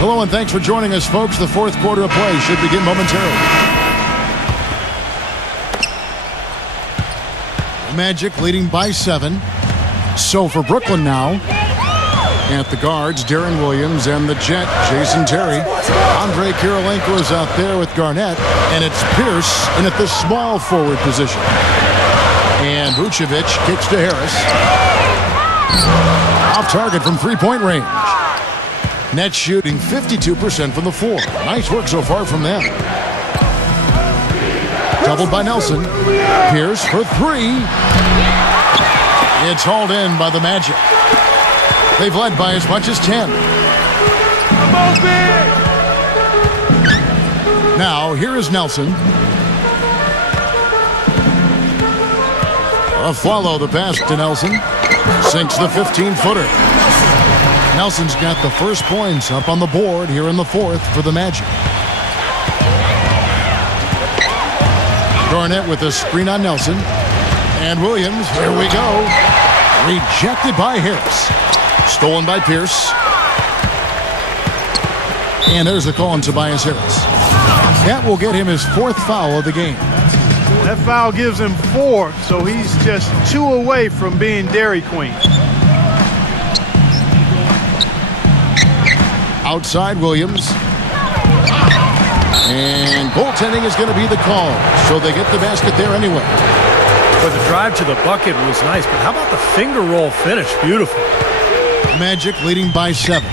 Hello and thanks for joining us, folks. The fourth quarter of play should begin momentarily. The Magic leading by 7. So for Brooklyn now, at the guards, Darren Williams, and the Jet, Jason Terry. Andre Kirilenko is out there with Garnett, and it's Pierce in at the small forward position. And Vucevic kicks to Harris. Off target from three-point range. Nets shooting 52% from the floor. Nice work so far from them. Doubled by Nelson. Pierce for 3. It's hauled in by the Magic. They've led by as much as 10. Now, here is Nelson. Follow the pass to Nelson. Sinks the 15-footer. Nelson's got the first points up on the board here in the fourth for the Magic. Garnett with a screen on Nelson. And Williams, here we go. Rejected by Harris. Stolen by Pierce. And there's the call on Tobias Harris. That will get him his 4th foul of the game. That foul gives him 4, so he's just 2 away from being Dairy Queen. Outside Williams. And goaltending is going to be the call. So they get the basket there anyway. But the drive to the bucket was nice, but how about the finger roll finish? Beautiful. Magic leading by 7.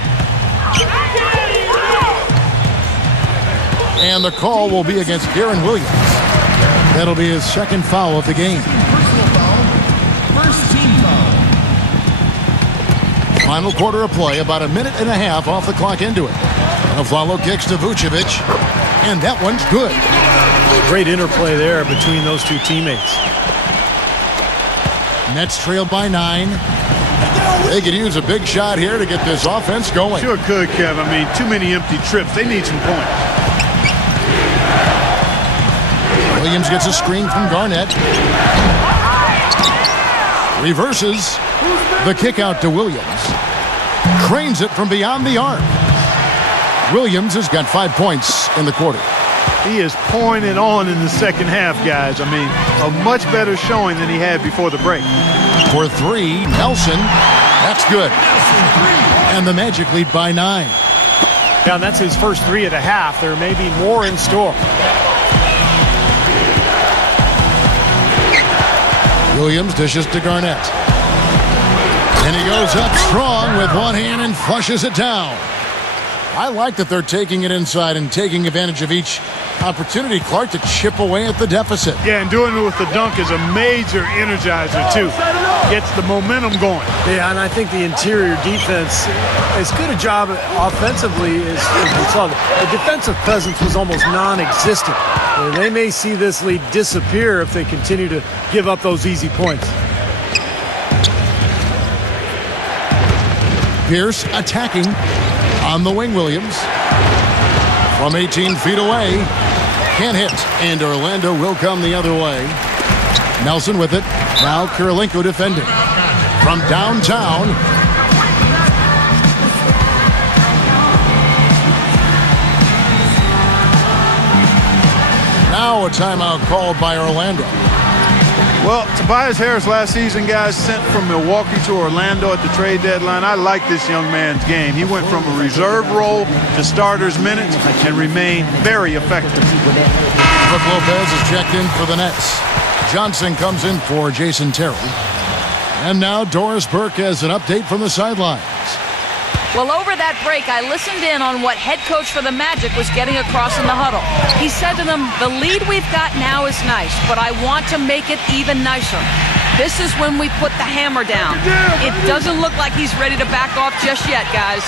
And the call will be against Darren Williams. That'll be his 2nd foul of the game. First team foul. Final quarter of play, about a minute and a half off the clock into it. Follow kicks to Vucevic, and that one's good. Great interplay there between those two teammates. Nets trailed by 9. They could use a big shot here to get this offense going. Sure could, Kev. I mean, too many empty trips. They need some points. Williams gets a screen from Garnett. Reverses. The kick out to Williams. Cranes it from beyond the arc. Williams has got 5 points in the quarter. He is pouring it on in the second half, guys. I mean, a much better showing than he had before the break. For 3, Nelson. That's good. And the Magic lead by 9. Yeah, and that's his first 3 of the half. There may be more in store. Williams dishes to Garnett. And he goes up strong with one hand and flushes it down. I like that they're taking it inside and taking advantage of each opportunity, Clark, to chip away at the deficit. Yeah, and doing it with the dunk is a major energizer, too. Gets the momentum going. Yeah, and I think the interior defense, as good a job offensively as we saw. The defensive presence was almost non-existent. They may see this lead disappear if they continue to give up those easy points. Pierce attacking on the wing. Williams from 18 feet away. Can't hit. And Orlando will come the other way. Nelson with it. Now Kirilenko defending. From downtown. Now a timeout called by Orlando. Well, Tobias Harris last season, guys, sent from Milwaukee to Orlando at the trade deadline. I like this young man's game. He went from a reserve role to starter's minutes and remained very effective. Brook Lopez is checked in for the Nets. Johnson comes in for Jason Terry. And now Doris Burke has an update from the sidelines. Well, over that break, I listened in on what head coach for the Magic was getting across in the huddle. He said to them, the lead we've got now is nice, but I want to make it even nicer. This is when we put the hammer down. It doesn't look like he's ready to back off just yet, guys.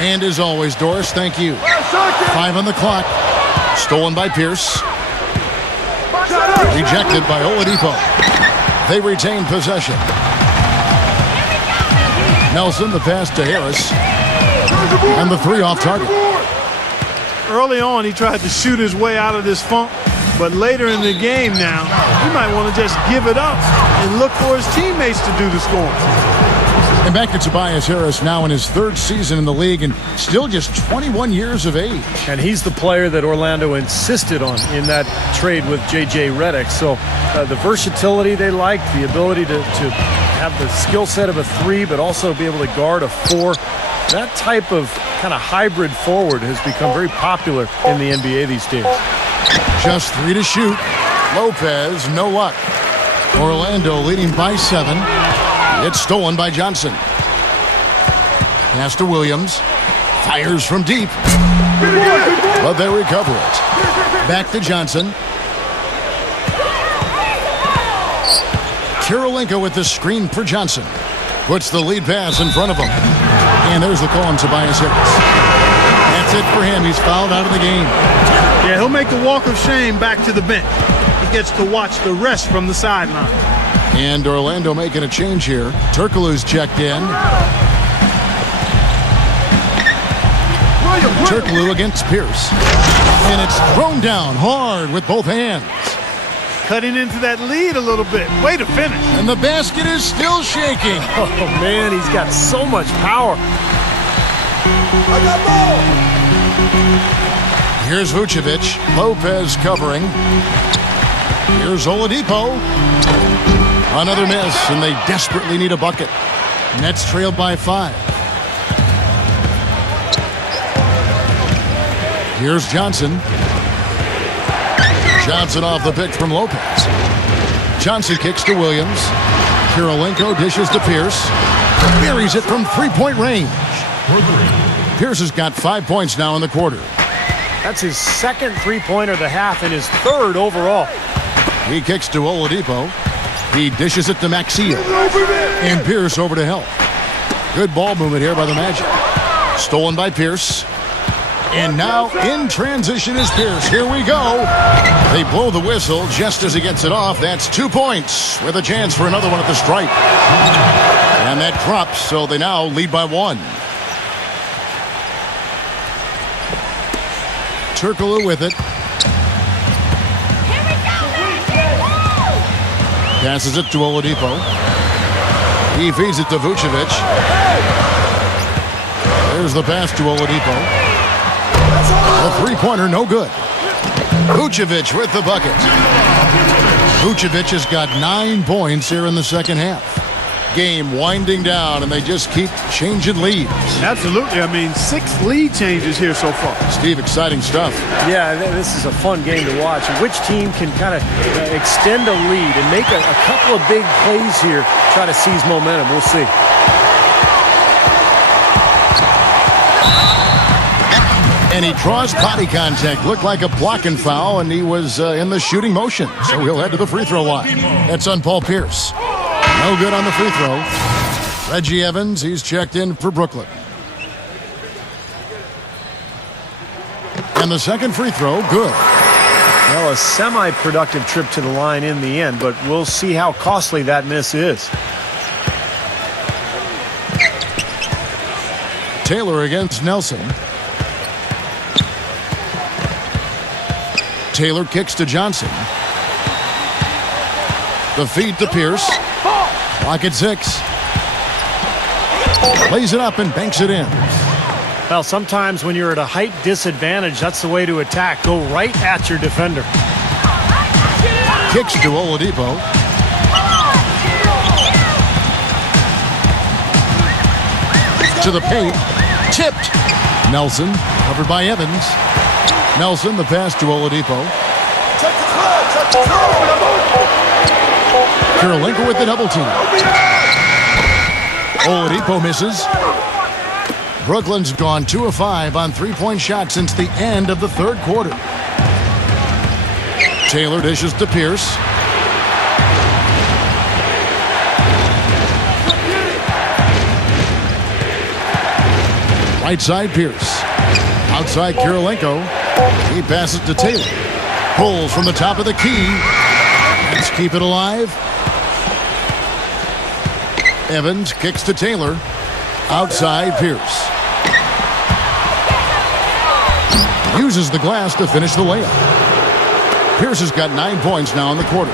And as always, Doris, thank you. 5 on the clock. Stolen by Pierce. Rejected by Oladipo. They retain possession. Nelson, the pass to Harris. And the 3 off target. Early on, he tried to shoot his way out of this funk, but later in the game now, he might want to just give it up and look for his teammates to do the scoring. And back to Tobias Harris now in his 3rd season in the league and still just 21 years of age. And he's the player that Orlando insisted on in that trade with J.J. Redick. So the versatility they like, the ability to have the skill set of a 3, but also be able to guard a 4. That type of kind of hybrid forward has become very popular in the NBA these days. Just 3 to shoot. Lopez, no luck. Orlando leading by 7. It's stolen by Johnson. Pass to Williams. Fires from deep. But they recover it. Back to Johnson. Kirilenko with the screen for Johnson. Puts the lead pass in front of him. And there's the call on Tobias Harris. That's it for him. He's fouled out of the game. Yeah, he'll make the walk of shame back to the bench. He gets to watch the rest from the sideline. And Orlando making a change here. Turkoglu's checked in. Turkoglu against Pierce. And it's thrown down hard with both hands. Cutting into that lead a little bit. Way to finish. And the basket is still shaking. Oh, man, he's got so much power. Here's Vucevic. Lopez covering. Here's Oladipo. Another miss, and they desperately need a bucket. Nets trailed by 5. Here's Johnson. Johnson off the pick from Lopez. Johnson kicks to Williams. Kirilenko dishes to Pierce. Buries it from 3-point range. Pierce has got 5 points now in the quarter. That's his 2nd 3-pointer of the half and his 3rd overall. He kicks to Oladipo. He dishes it to Maxey. And Pierce over to help. Good ball movement here by the Magic. Stolen by Pierce. And now in transition is Pierce. Here we go. They blow the whistle just as he gets it off. That's 2 points with a chance for another one at the stripe. And that drops, so they now lead by 1. Turkoglu with it. Passes it to Oladipo. He feeds it to Vucevic. There's the pass to Oladipo. A 3-pointer, no good. Vucevic with the bucket. Vucevic has got 9 points here in the second half. Game winding down, and they just keep changing leads. Absolutely. I mean, 6 lead changes here so far. Steve, exciting stuff. Yeah, this is a fun game to watch. Which team can kind of extend a lead and make a couple of big plays here, try to seize momentum. We'll see. And he draws body contact. Looked like a blocking foul, and he was in the shooting motion. So he'll head to the free throw line. That's on Paul Pierce. No good on the free throw. Reggie Evans, he's checked in for Brooklyn. And the second free throw, good. Well, a semi-productive trip to the line in the end, but we'll see how costly that miss is. Taylor against Nelson. Taylor kicks to Johnson. The feed to Pierce. Clock at 6. Plays it up and banks it in. Well, sometimes when you're at a height disadvantage, that's the way to attack. Go right at your defender. Kicks to Oladipo. To the paint. Tipped. Nelson covered by Evans. Nelson, the pass to Oladipo. Kirilenko with the double team. Oladipo misses. Brooklyn's gone 2 of 5 on 3-point shots since the end of the 3rd quarter. Taylor dishes to Pierce. Right side Pierce. Outside Kirilenko. He passes to Taylor. Pulls from the top of the key. Let's keep it alive. Evans kicks to Taylor. Outside Pierce. Uses the glass to finish the layup. Pierce has got 9 points now in the quarter.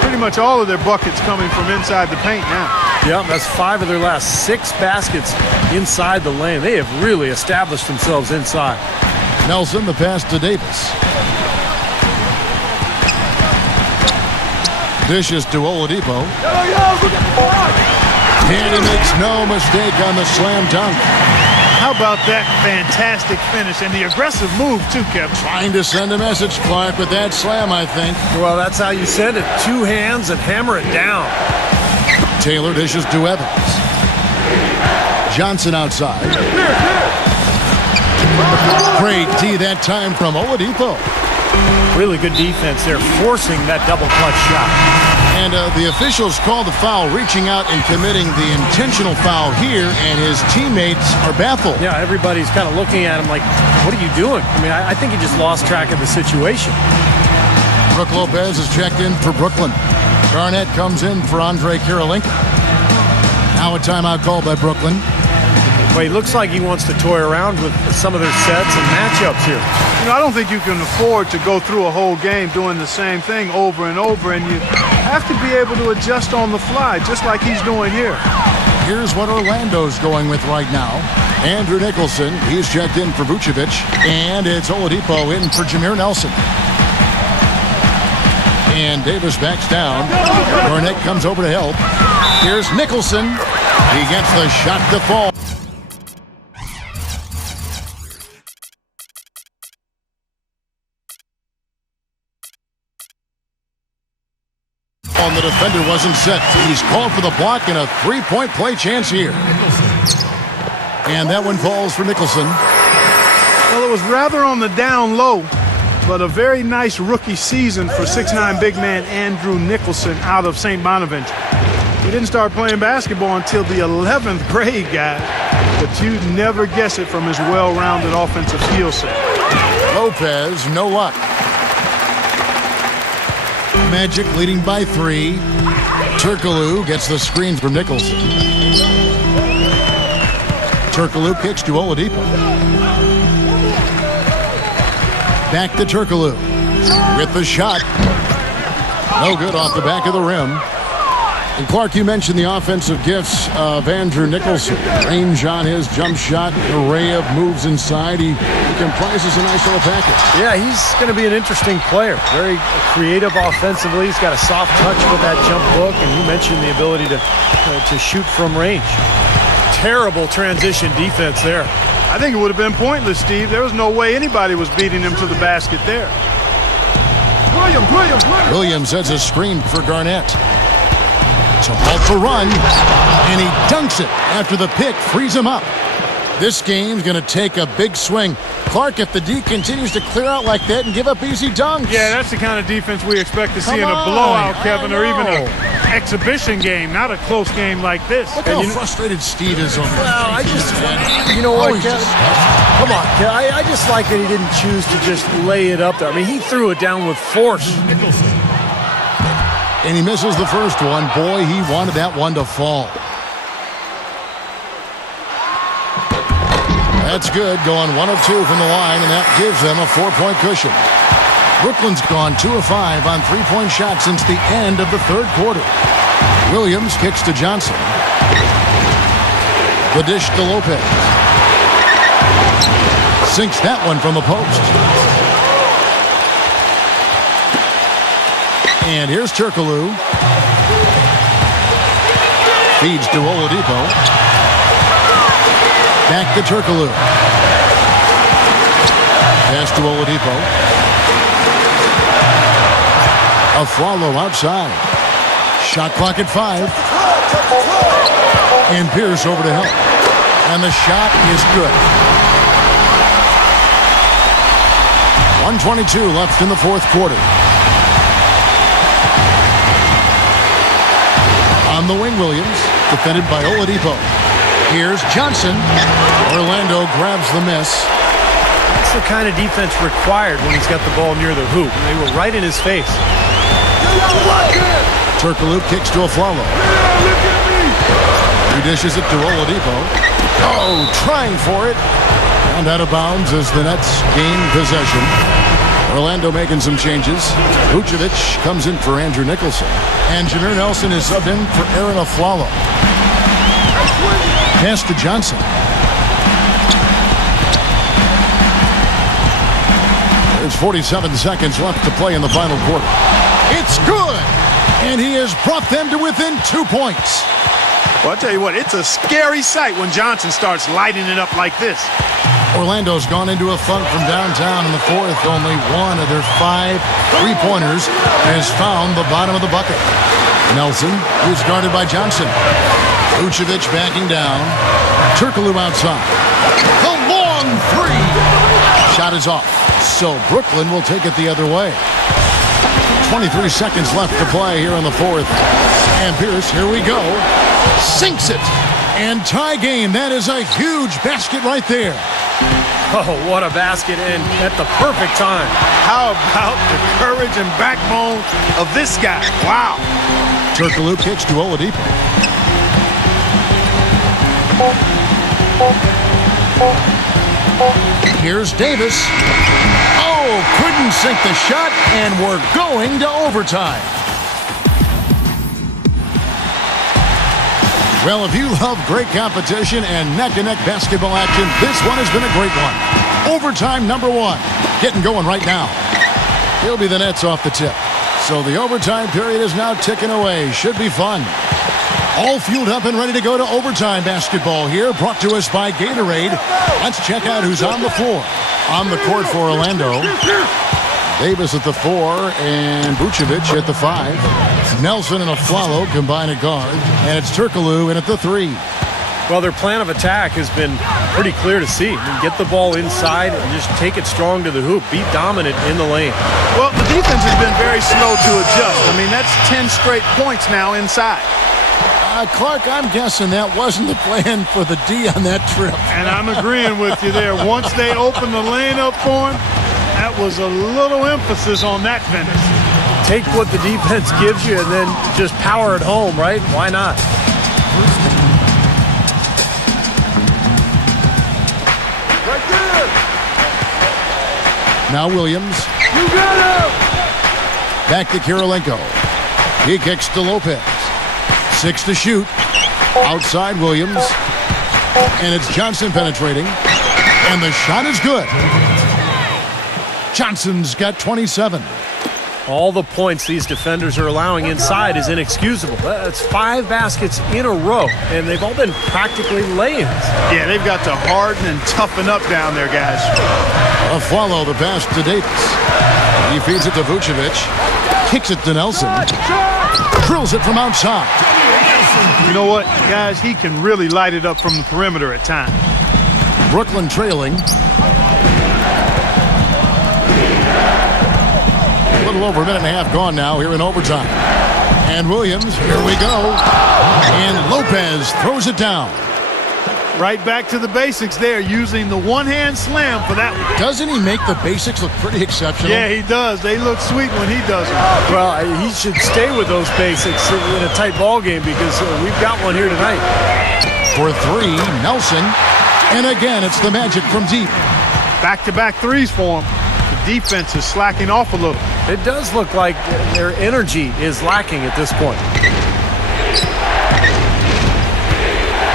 Pretty much all of their buckets coming from inside the paint now. Yep, that's 5 of their last 6 baskets inside the lane. They have really established themselves inside. Nelson, the pass to Davis. Dishes to Oladipo. And he makes no mistake on the slam dunk. How about that fantastic finish and the aggressive move too, Kevin? Trying to send a message, Clark, with that slam, I think. Well, that's how you send it. 2 hands and hammer it down. Taylor dishes to Evans. Johnson outside. Great D that time from Oladipo. Really good defense there, forcing that double clutch shot. And the officials call the foul, reaching out and committing the intentional foul here, and his teammates are baffled. Yeah, everybody's kind of looking at him like, what are you doing? I mean, I think he just lost track of the situation. Brook Lopez is checked in for Brooklyn. Garnett comes in for Kirilenko. Now a timeout called by Brooklyn. Well, he looks like he wants to toy around with some of their sets and matchups here. You know, I don't think you can afford to go through a whole game doing the same thing over and over, and you have to be able to adjust on the fly, just like he's doing here. Here's what Orlando's going with right now. Andrew Nicholson, he's checked in for Vucevic, and it's Oladipo in for Jameer Nelson. And Davis backs down. Garnett comes over to help. Here's Nicholson. He gets the shot to fall. The defender wasn't set. He's called for the block and a 3-point play chance here. And that one falls for Nicholson. Well, it was rather on the down low, but a very nice rookie season for 6'9" big man Andrew Nicholson out of St. Bonaventure. He didn't start playing basketball until the 11th grade, guy, but you'd never guess it from his well-rounded offensive skill set. Lopez, no luck. Magic leading by 3. Turkoglu gets the screen from Nicholson. Turkoglu kicks to Oladipo. Back to Turkoglu with the shot. No good off the back of the rim. And Clark, you mentioned the offensive gifts of Andrew Nicholson. Range on his jump shot, an array of moves inside. He comprises a nice little package. Yeah, he's going to be an interesting player. Very creative offensively. He's got a soft touch with that jump hook, and you mentioned the ability to shoot from range. Terrible transition defense there. I think it would have been pointless, Steve. There was no way anybody was beating him to the basket there. Williams sets a screen for Garnett. So off the run, and he dunks it after the pick frees him up. This game's going to take a big swing. Clark, if the D continues to clear out like that and give up easy dunks. Yeah, that's the kind of defense we expect to see in a blowout, Kevin, or even an exhibition game, not a close game like this. Look how frustrated Steve is over well, I just, you know what, Kevin? Come on, Kevin. I just like that he didn't choose to just lay it up there. I mean, he threw it down with force. And he misses the first one. Boy, he wanted that one to fall. That's good, going 1 of 2 from the line, and that gives them a 4-point cushion. Brooklyn's gone 2 of 5 on 3-point shots since the end of the third quarter. Williams kicks to Johnson. The dish to Lopez. Sinks that one from the post. And here's Turkoglu. Feeds to Oladipo. Back to Turkoglu. Pass to Oladipo. Aflalo outside. Shot clock at 5. And Pierce over to help. And the shot is good. 1:22 left in the fourth quarter. On the wing, Williams, defended by Oladipo. Here's Johnson. Orlando grabs the miss. That's the kind of defense required when he's got the ball near the hoop. They were right in his face. Turkoglu kicks to Aflalo. He dishes it to Oladipo. Oh, trying for it. And out of bounds as the Nets gain possession. Orlando making some changes. Vucevic comes in for Andrew Nicholson. And Jameer Nelson is subbed in for Aaron Aflalo. Pass to Johnson. There's 47 seconds left to play in the final quarter. It's good! And he has brought them to within 2 points. Well, I'll tell you what, it's a scary sight when Johnson starts lighting it up like this. Orlando's gone into a funk from downtown in the fourth. Only one of their 5 3-pointers has found the bottom of the bucket. Nelson is guarded by Johnson. Vucevic backing down. Turkoglu outside. The long three. Shot is off. So Brooklyn will take it the other way. 23 seconds left to play here in the fourth. And Pierce, here we go. Sinks it. And tie game. That is a huge basket right there. Oh, what a basket, and at the perfect time. How about the courage and backbone of this guy? Wow. Turkoglu kicks to Oladipo. Here's Davis. Oh, couldn't sink the shot, and we're going to overtime. Well, if you love great competition and neck-to-neck basketball action, this one has been a great one. Overtime number 1. Getting going right now. He'll be the Nets off the tip. So the overtime period is now ticking away. Should be fun. All fueled up and ready to go to overtime basketball here, brought to us by Gatorade. Let's check out who's on the floor. On the court for Orlando, Davis at the 4 and Vucevic at the 5. Nelson and Aflalo combine at guard, and it's Turkoglu in at the 3. Well, their plan of attack has been pretty clear to see. I mean, get the ball inside and just take it strong to the hoop. Be dominant in the lane. Well, the defense has been very slow to adjust. I mean, that's 10 straight points now inside. Clark, I'm guessing that wasn't the plan for the D on that trip. And I'm agreeing with you there. Once they opened the lane up for him, that was a little emphasis on that finish. Take what the defense gives you and then just power it home, right? Why not? Right there. Now Williams. You got him. Back to Kirilenko. He kicks to Lopez. 6 to shoot. Outside Williams. And it's Johnson penetrating. And the shot is good. Johnson's got 27. All the points these defenders are allowing inside is inexcusable. That's 5 baskets in a row, and they've all been practically lay-ins. Yeah, they've got to harden and toughen up down there, guys. Follow the pass to Davis. He feeds it to Vucevic. Kicks it to Nelson. Drills it from outside. You know what, guys? He can really light it up from the perimeter at times. Brooklyn trailing. A little over a minute and a half gone now here in overtime. And Williams, here we go. And Lopez throws it down. Right back to the basics there, using the one-hand slam for that one. Doesn't he make the basics look pretty exceptional? Yeah, he does. They look sweet when he does it. Well, he should stay with those basics in a tight ball game because we've got one here tonight. For 3, Nelson. And again, it's the Magic from deep. Back-to-back threes for him. The defense is slacking off a little. It does look like their energy is lacking at this point.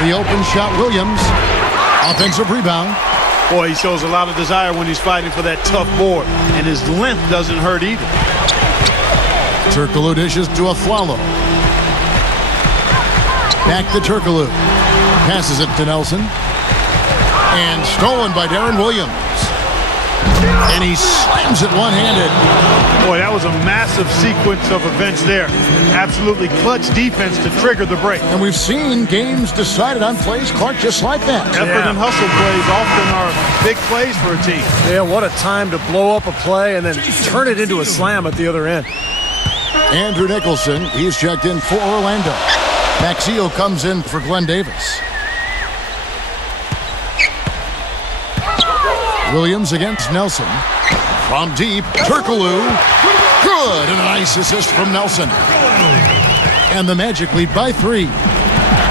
The open shot, Williams. Offensive rebound. Boy, he shows a lot of desire when he's fighting for that tough board. And his length doesn't hurt either. Turkoglu dishes to Aflalo. Back to Turkoglu. Passes it to Nelson. And stolen by Darren Williams. And he slams it one-handed. Boy, that was a massive sequence of events there. Absolutely clutch defense to trigger the break. And we've seen games decided on plays, Clark, just like that. Effort and hustle plays often are big plays for a team. Yeah, what a time to blow up a play and then turn it into a slam at the other end. Andrew Nicholson, he's checked in for Orlando. Maxio comes in for Glenn Davis. Williams against Nelson. From deep, Turkoglu. Good, and a nice assist from Nelson. And the Magic lead by 3.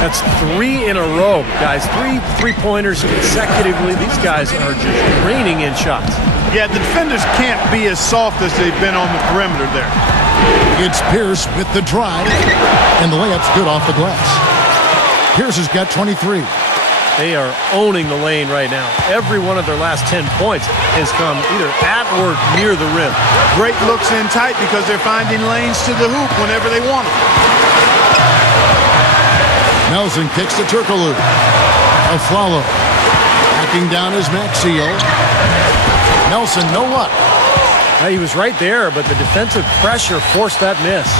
That's 3 in a row, guys. 3 three-pointers consecutively. These guys are just raining in shots. Yeah, the defenders can't be as soft as they've been on the perimeter there. It's Pierce with the drive. And the layup's good off the glass. Pierce has got 23. They are owning the lane right now. Every one of their last 10 points has come either at or near the rim. Great looks in tight because they're finding lanes to the hoop whenever they want them. Nelson kicks to Turkoglu. Aflalo. Backing down his Maxiel. Nelson, no luck. He was right there, but the defensive pressure forced that miss.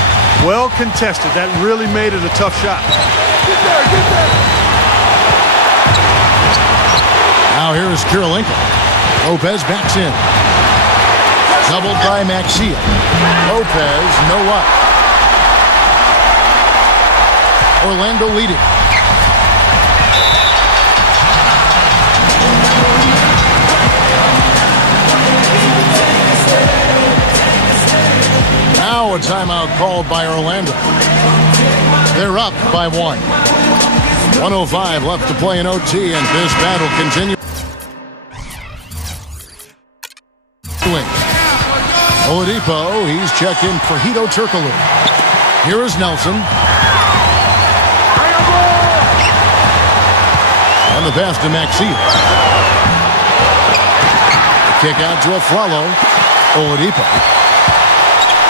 Well contested. That really made it a tough shot. Get there. Now here's Kirilenko. Lopez backs in. Doubled by Maxiel. Lopez, no luck. Orlando leading. Now a timeout called by Orlando. They're up by 1. 1:05 left to play in OT, and this battle continues. Oladipo, he's checked in for Hedo Turkoglu. Here is Nelson. And the pass to Maxiel. The kick out to Aflalo. Oladipo.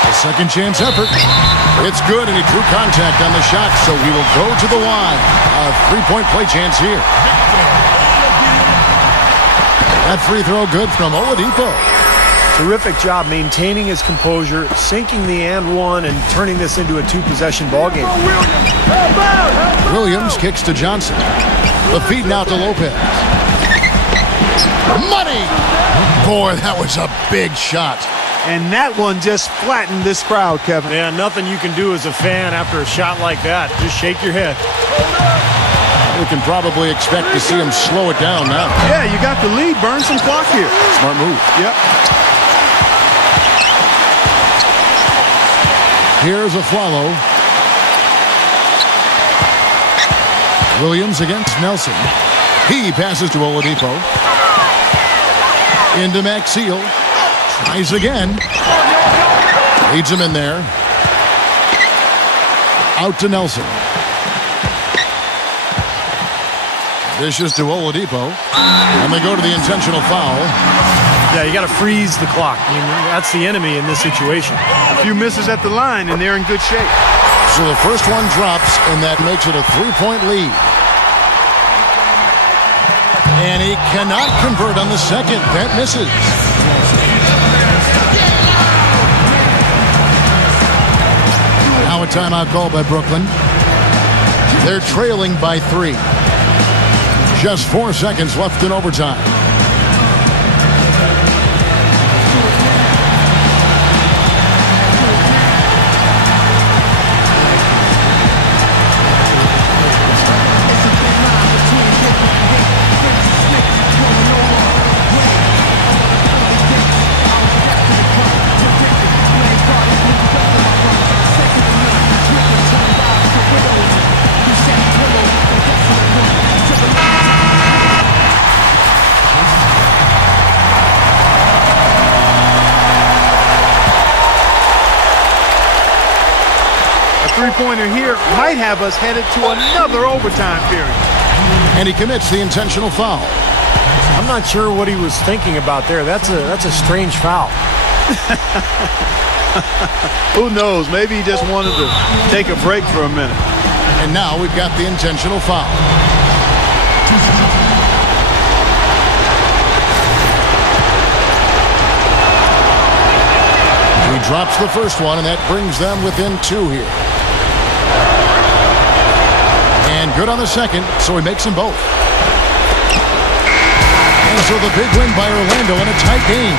A second chance effort. It's good, and he drew contact on the shot, so he will go to the line. A three-point play chance here. That free throw good from Oladipo. Terrific job maintaining his composure, sinking the and one, and turning this into a two-possession ballgame. Williams kicks to Johnson. The feed now to Lopez. Money! Boy, that was a big shot. And that one just flattened this crowd, Kevin. Yeah, nothing you can do as a fan after a shot like that. Just shake your head. We can probably expect to see him slow it down now. Yeah, you got the lead. Burn some clock here. Smart move. Yep. Here's Aflalo. Williams against Nelson. He passes to Oladipo. Into Maxiel. Tries again. Leads him in there. Out to Nelson. Dishes to Oladipo. And they go to the intentional foul. Yeah, you got to freeze the clock. I mean, that's the enemy in this situation. A few misses at the line, and they're in good shape. So the first one drops, and that makes it a three-point lead. And he cannot convert on the second. That misses. Now a timeout call by Brooklyn. They're trailing by 3. Just 4 seconds left in overtime. Three-pointer here might have us headed to another overtime period. And he commits the intentional foul. I'm not sure what he was thinking about there. That's a strange foul. Who knows? Maybe he just wanted to take a break for a minute. And now we've got the intentional foul. He drops the first one, and that brings them within 2 here. And good on the second, so he makes them both. And so the big win by Orlando in a tight game.